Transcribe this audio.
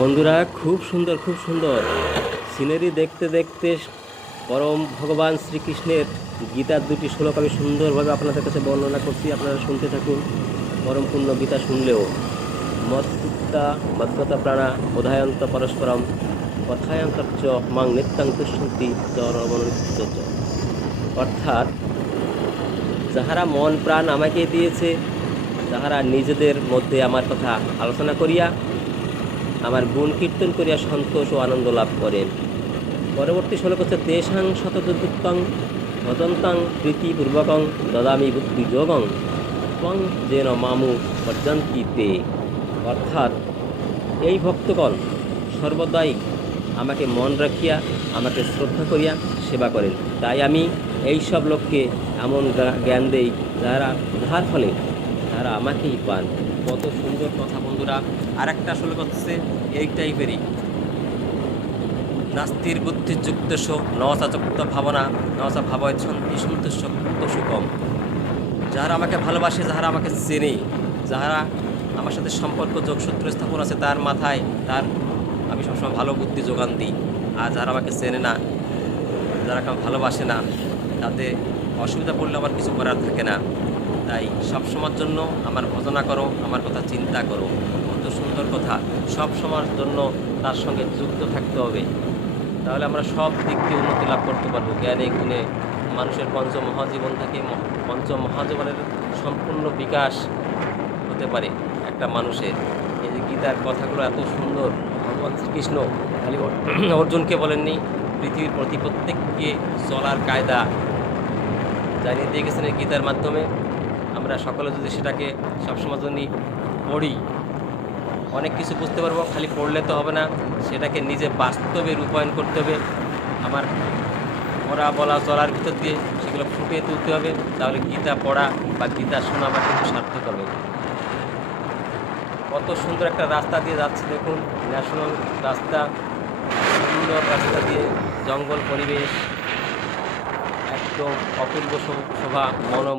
বন্ধুরা, খুব সুন্দর খুব সুন্দর। সিনারি দেখতে দেখতে পরম ভগবান শ্রীকৃষ্ণের গীতার দুটি শ্লোক আমি সুন্দরভাবে আপনাদের কাছে বর্ণনা করছি, আপনারা শুনতে থাকুন। পরম পূর্ণ গীতা শুনলেও মৎতা মদ্গতা প্রাণা বোধায়ন্ত পরস্পরম কথায়ন্তর্চ মাং নিত্যাং তুষ্যন্তি চরমনিত্য অর্থাৎ যাহারা মন প্রাণ আমাকে দিয়েছে, যাহারা নিজেদের মধ্যে আমার কথা আলোচনা করিয়া আমার গুণ কীর্তন করিয়া সন্তোষ ও আনন্দ লাভ করেন। পরবর্তী শ্লোক হচ্ছে, তেষাং শতদুত্তং ভদন্তাং প্রীতিপূর্বকং, দদামি বুদ্ধিযোগং, ত্বং যেন মামু পর্যন্তি তে। অর্থাৎ এই ভক্তগণ সর্বদাই আমাকে মন রাখিয়া, আমাকে শ্রদ্ধা করিয়া সেবা করেন। তাই আমি এই সব লোককে এমন জ্ঞান দেই যারা যাহার ফলে তারা আমাকেই পান। কত সুন্দর কথা বন্ধুরা। আর একটা আসলে হচ্ছে এই টাইপেরই নাস্তির বুদ্ধিযুক্ত নচাযুক্ত ভাবনা নচা ভাবয় শান্তি সন্তুষ্ট সুকম যারা আমাকে ভালোবাসে যারা আমাকে চেনে, যাহারা আমার সাথে সম্পর্ক, যোগসূত্র স্থাপন আছে, তার মাথায় তার আমি সবসময় ভালো বুদ্ধি যোগান দিই। আর যারা আমাকে চেনে না যারা আমাকে ভালোবাসে না, তাতে অসুবিধা পড়লে আমার কিছু করার থাকে না। তাই সবসময়ের জন্য আমার ভজনা করো, আমার কথা চিন্তা করো। কত সুন্দর কথা সব সময়ের জন্য তার সঙ্গে যুক্ত থাকতে হবে। তাহলে আমরা সব দিক দিয়ে উন্নতি লাভ করতে পারব। জ্ঞানে গুণে মানুষের পঞ্চ মহাজীবন থেকে পঞ্চ মহাজীবনের সম্পূর্ণ বিকাশ হতে পারে একটা মানুষের। এই যে গীতার কথাগুলো এত সুন্দর, ভগবান শ্রীকৃষ্ণ খালি অর্জুনকে বলেননি পৃথিবীর প্রতি প্রত্যেককে চলার কায়দা জানিয়ে দিয়ে গেছেন এই গীতার মাধ্যমে। আমরা সকলে যদি সেটাকে সবসময় যদি পড়ি, অনেক কিছু বুঝতে পারব, খালি পড়লে তো হবে না, সেটাকে নিজে বাস্তবে রূপায়ণ করতে হবে। আমার পড়া বলা চলার ভিতর দিয়ে সেগুলো ফুটিয়ে তুলতে হবে, তাহলে গীতা পড়া বা গীতা শোনা আমার কিন্তু সার্থক হবে। কত সুন্দর একটা রাস্তা দিয়ে যাচ্ছে, দেখুন, ন্যাশনাল রাস্তা। সুন্দর রাস্তা দিয়ে জঙ্গল পরিবেশ একদম অপূর্ব শোভা মনোম